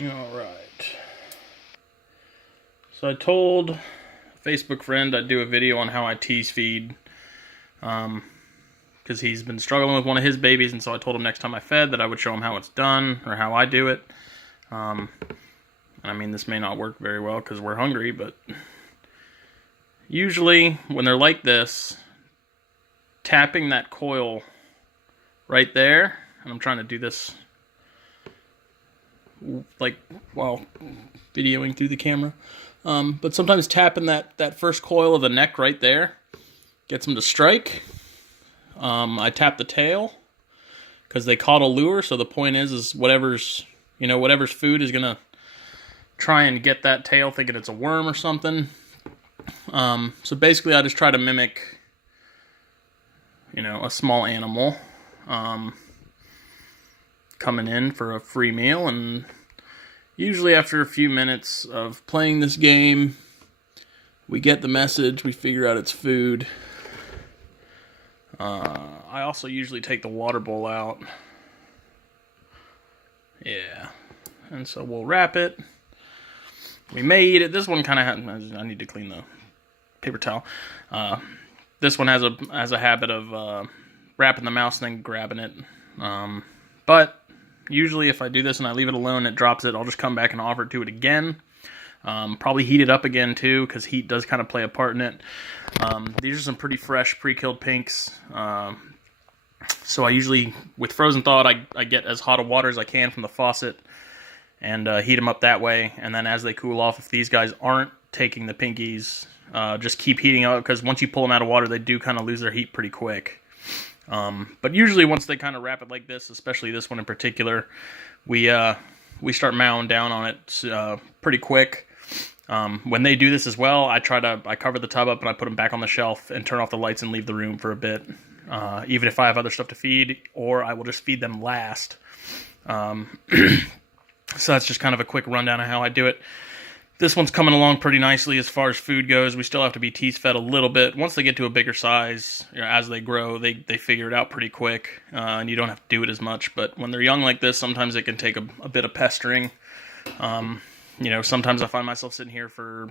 Alright. So I told a Facebook friend I'd do a video on how I tease feed. Because he's been struggling with one of his babies, and so I told him next time I fed that I would show him how it's done, or how I do it. And I mean, this may not work very well because we're hungry, but usually when they're like this, tapping that coil right there, and I'm trying to do this like while videoing through the camera, but sometimes tapping that first coil of the neck right there gets them to strike. I tap the tail because they caught a lure, so the point is whatever's food is gonna try and get that tail, thinking it's a worm or something. So basically I just try to mimic, a small animal coming in for a free meal, and usually after a few minutes of playing this game, we get the message, we figure out it's food. I also usually take the water bowl out. Yeah. And so we'll wrap it. We may eat it. This one kind of I need to clean the paper towel. This one has a habit of wrapping the mouse and then grabbing it. But usually if I do this and I leave it alone, it drops it. I'll just come back and offer it to it again. Probably heat it up again too, because heat does kind of play a part in it. These are some pretty fresh pre-killed pinks. So I usually, with frozen thawed, I get as hot of water as I can from the faucet and heat them up that way. And then as they cool off, if these guys aren't taking the pinkies, just keep heating up, because once you pull them out of water, they do kind of lose their heat pretty quick. But usually once they kind of wrap it like this, especially this one in particular, we start mowing down on it pretty quick. When they do this as well, I cover the tub up and I put them back on the shelf and turn off the lights and leave the room for a bit. Even if I have other stuff to feed, or I will just feed them last. So that's just kind of a quick rundown of how I do it. This one's coming along pretty nicely as far as food goes. We still have to be tease fed a little bit. Once they get to a bigger size, as they grow, they figure it out pretty quick, and you don't have to do it as much. But when they're young like this, sometimes it can take a bit of pestering. Sometimes I find myself sitting here for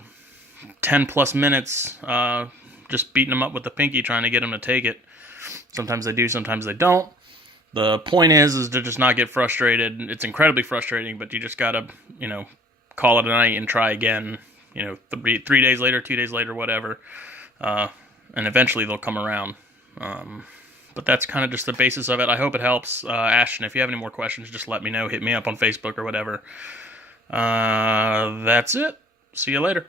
10 plus minutes, just beating them up with the pinky, trying to get them to take it. Sometimes they do, sometimes they don't. The point is to just not get frustrated. It's incredibly frustrating, but you just gotta, call it a night and try again, 3 days later, 2 days later, whatever. And eventually they'll come around. But that's kind of just the basis of it. I hope it helps. Ashton, if you have any more questions, just let me know. Hit me up on Facebook or whatever. That's it. See you later.